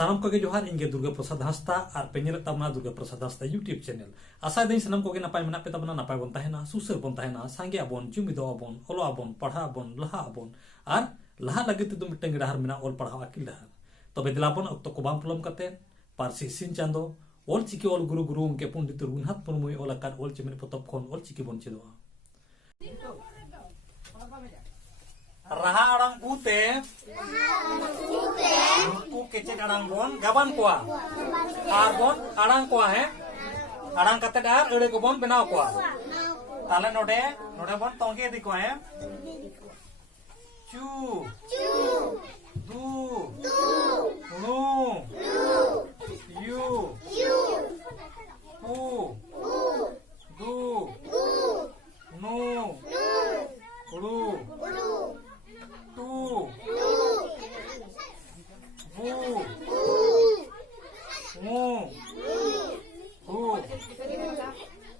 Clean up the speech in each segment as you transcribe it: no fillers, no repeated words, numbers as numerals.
सानम को जोहार इनगे दुर्गा प्रसाद हांसदा और पे nail तबना Durga Prasad Hansda YouTube channel आशा दिन सानम को नपाय मेना पे तबना नपाय बन ताहेना सुसर बन ताहेना सांगे आबन जुमिदो आबन ओलो आबन पढ़ा आबन लहा आबन और लहा लगे तो मिटन डाहर मेना ओल पढ़ा आकिल डाहर तबे दिलाबन अक्तो को बाम पलम कते पारसी सिन चांदो ओल चिकी ओल गुरु गुरु उनके पंडित रघुनाथ मुर्मुई ओल आकाद ओल चेमेन पतब खन ओल चिकी बन चेदोआ रहा अड़ांग उते नुकु केचे अड़ांग बोन गाबान कोआ आर बोन अड़ांग कोआ है अड़ांग कते डार एड़े को बोन बनाव कोआ ताले नोडे नोडे बोन तोंगे दी को है चू दू नु यू पू दू नु रू टू बू मू हू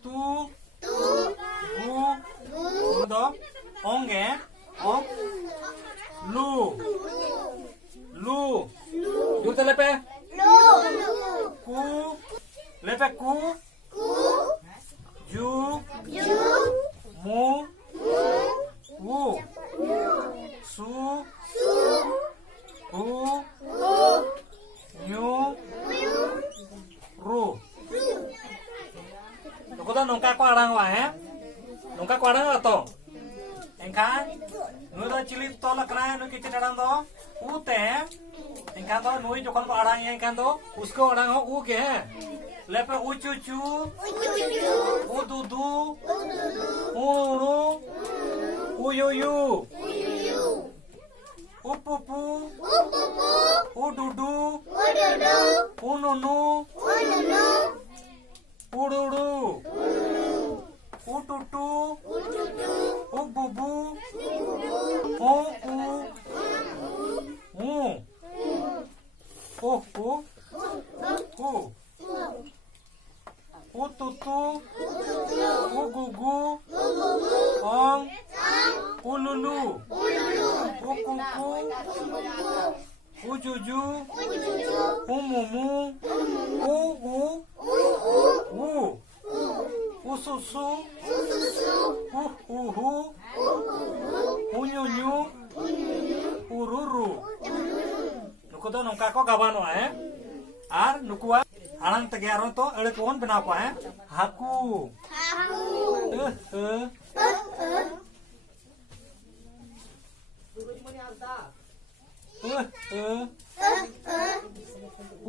तू बू दो ओंगे ओ लू लू जुते लेपे कू लेपे कू जू मू वू सू हू न्यू रू नुको दो नोंका को अड़ांग वा है नोंका को अड़ांग तो एंखान नुई दो चिली तोल कना है नुई किचे अड़ांग दो उते एंखान दो नुई जोखन को अड़ांग है एंखान दो उसको अड़ांग हो ऊ के है लेपे ऊ चू चू ऊ दू दू ऊ रू ऊ यू यू ऊ पू पू ऊ डू डू ऊ नु नु ऊ डू डू ऊ टू टू ऊ बू बू ऊ ऊ ऊ ऊ तू तू ऊ गु गु ओंग ऊ लुलु ऊ कुकु ऊ जुजू ऊ मुमू ऊ ऊ सुसु ऊ हू ऊ न्यू ऊ रुरु नुको दो नोंका को गाबानो है आर नुकुआ अड़ांग तगे आरो तो एड़े को बना को है हाकू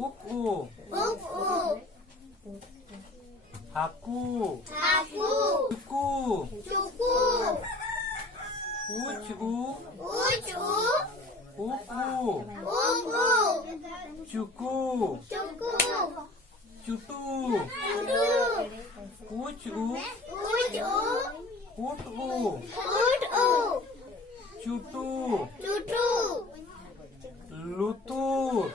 उकू हाकू चुकू उचू उकू चुकू चुटू उचू उटू चुटू लुतूर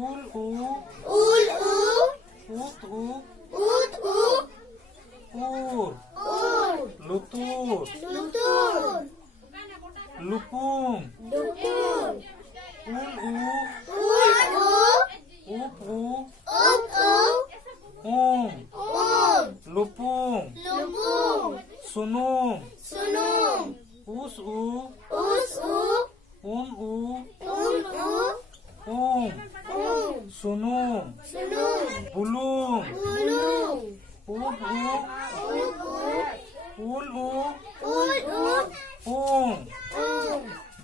उलू उतू उर लुतूर लुपुंग उपू ओम लुपुंग सुनुम उसू उनू ओम सुनुम बुलुम उबू उलू ओम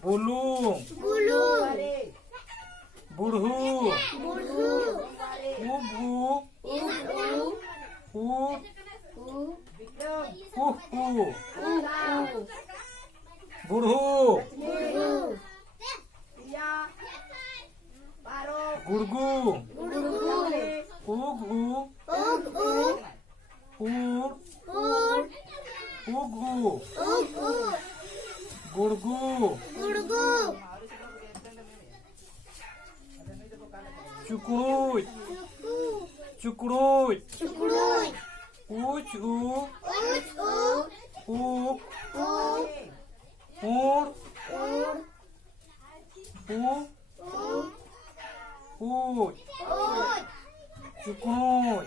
बुलुम बुढ़ू उबू बुढ़ू गुड़गू उगू उगू गुड़गू चुकड़ुच चुकड़ुच उच ऊ ऊर ऊ Uj. Chukunuj.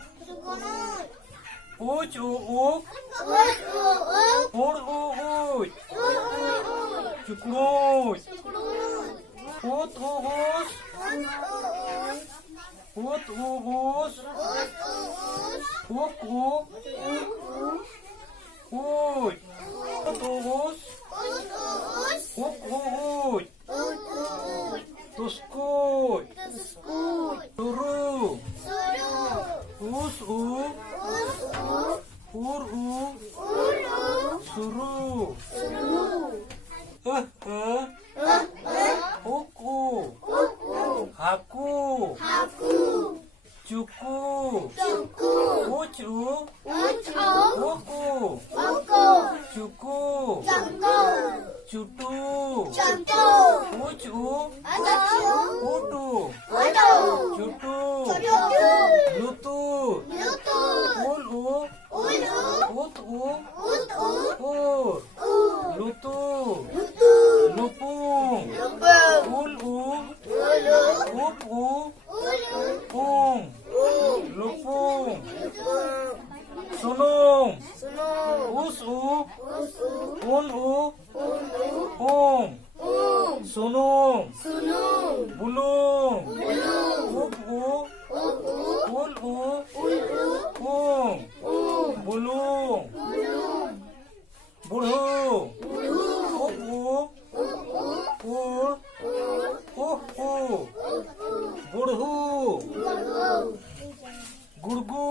Uj uuk. Uj. Chukunuj. Ut uus. Ut uus. Uk uk. Uj. Ut uus. Uk uj. Tuskuj. Turu. Us u. Ur u. Suru. Uku. Aku. Cuku. Ucu. Uku. Cuku. Cutu. Ucu. Utu. Cutu. Lutut. Ulu. Utu. Ur. Lutu. Lupung. Ulu. Upu. Pung. Lupung. Sunung. Usu. Unu. Ung. Sunung. Bulung. Upu. Ulu. Ung. Bulung. Bulhu. Upu. Ul. Uhu. Bulhu. Gurgu.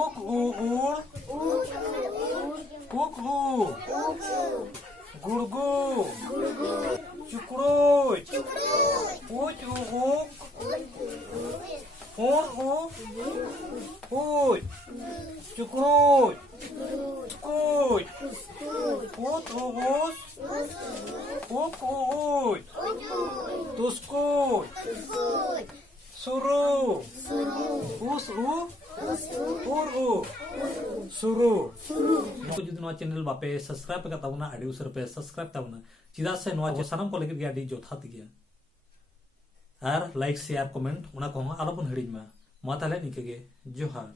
Uk uul. Ukhu. Gurgu. Cukruj. Uj uuk. Ur u. Uj. Cukruj. Cukuj. Ut uus. Uk uuj. Tuskuj. Suru. Us u. Ur u. Suru. नको जुदी नवा channel बापे subscribe का ताउना आडी उसर पे subscribe ताउना चिदा से नवा जो सनम को लेकर गया डी जो था दिया आर लाइक शेयर कमेंट उना को आलो बन हड़ी मा मा ताले निके गे जोहार।